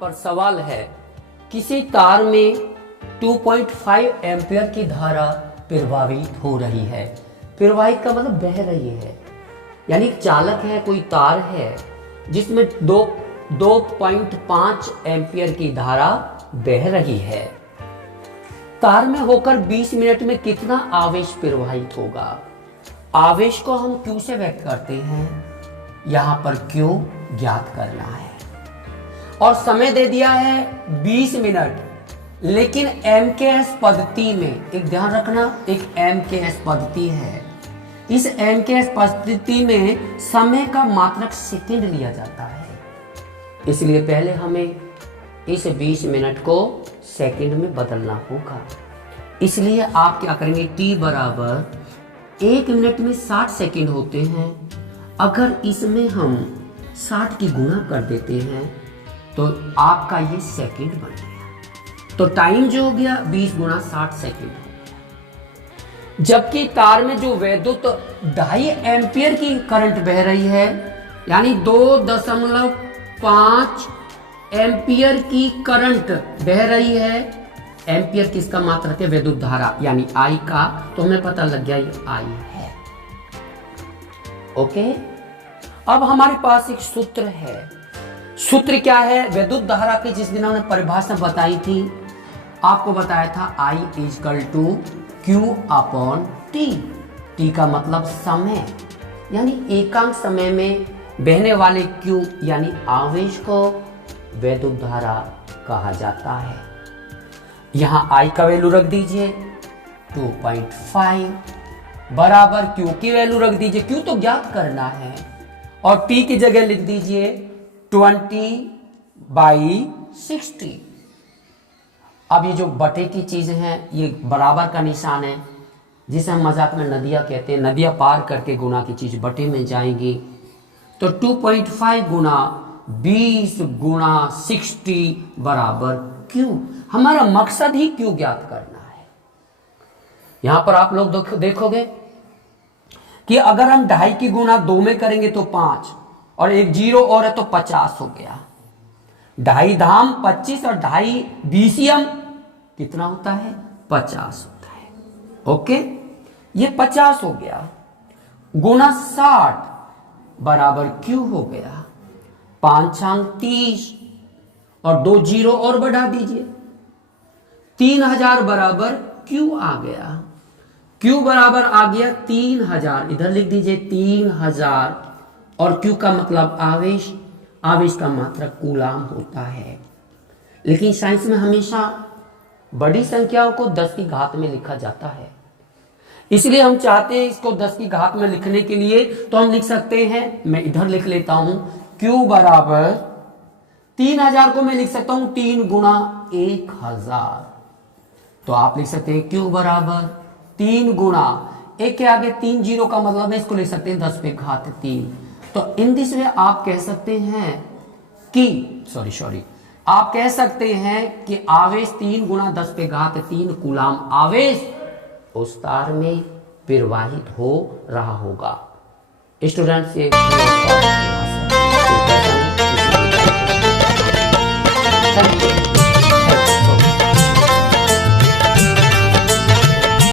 पर सवाल है, किसी तार में 2.5 एम्पियर की धारा प्रवाहित हो रही है। प्रवाहित का मतलब बह रही है, यानी चालक है, कोई तार है जिसमें 2.5 एम्पियर की धारा बह रही है। तार में होकर 20 मिनट में कितना आवेश प्रवाहित होगा। आवेश को हम Q से व्यक्त करते हैं, यहां पर Q ज्ञात करना है और समय दे दिया है 20 मिनट। लेकिन MKS पद्धति में एक ध्यान रखना, एक MKS पद्धति है। इस MKS पद्धति में समय का मात्रक सेकंड लिया जाता है, इसलिए पहले हमें इस 20 मिनट को सेकंड में बदलना होगा। इसलिए आप क्या करेंगे, T बराबर 1 मिनट में 60 सेकंड होते हैं। अगर इसमें हम 60 की गुणा कर देते हैं तो आपका ये सेकंड बन गया। तो टाइम जो हो गया 20 गुणा 60 सेकंड। जबकि तार में जो वैद्युत 2.5 एम्पियर की करंट बह रही है, यानी 2.5 एम्पियर की करंट बह रही है। एम्पियर किसका मात्रक है, वैद्युत धारा यानी I का, तो हमें पता लग गया ये I है। ओके, अब हमारे पास एक सूत्र है। सूत्र क्या है, वैद्युत धारा की जिस दिन हमने परिभाषा बताई थी, आपको बताया था I = Q/T। T का मतलब समय, यानी एकांक समय में बहने वाले Q यानी आवेश को वैद्युत धारा कहा जाता है। यहां I का वैल्यू रख दीजिए 2.5 बराबर Q की वैल्यू रख दीजिए, Q तो ज्ञात करना है, और T की जगह लिख दीजिए 20/60। अब ये जो बटे की चीज है, ये बराबर का निशान है, जिसे हम मजाक में नदियां कहते हैं। नदियां पार करके गुना की चीज बटे में जाएंगी। तो 2.5 गुना 20 गुना 60 बराबर Q। हमारा मकसद ही Q ज्ञात करना है। यहां पर आप लोग देखोगे कि अगर हम 2.5 की गुना 2 में करेंगे तो 5, और एक 0 और है तो 50 हो गया। 2.5 धाम 25 और 2.5 BCM कितना होता है, 50 होता है। ओके, ये 50 हो गया, गुना 60 बराबर Q हो गया। 5 अंक 30 और 2 0 और बढ़ा दीजिए, 3000 बराबर Q आ गया। Q बराबर आ गया 3000, इधर लिख दीजिए 3000, और Q का मतलब आवेश, आवेश का मात्रक कूलाम होता है। लेकिन साइंस में हमेशा बड़ी संख्याओं को 10 की घात में लिखा जाता है, इसलिए हम चाहते हैं इसको 10 की घात में लिखने के लिए, तो हम लिख सकते हैं, मैं इधर लिख लेता हूं, Q बराबर 3000 को मैं लिख सकता हूं 3 गुणा 1000। तो आप लिख सकते हैं Q बराबर 3 गुणा, एक के आगे 3 0 का मतलब है, इसको लिख सकते हैं 10 पे घात 3। तो इन दिस वे आप कह सकते हैं कि आप कह सकते हैं कि आवेश 3 गुणा 10 पे घात 3 कूलाम आवेश उस तार में प्रवाहित हो रहा होगा। स्टूडेंट्स, ये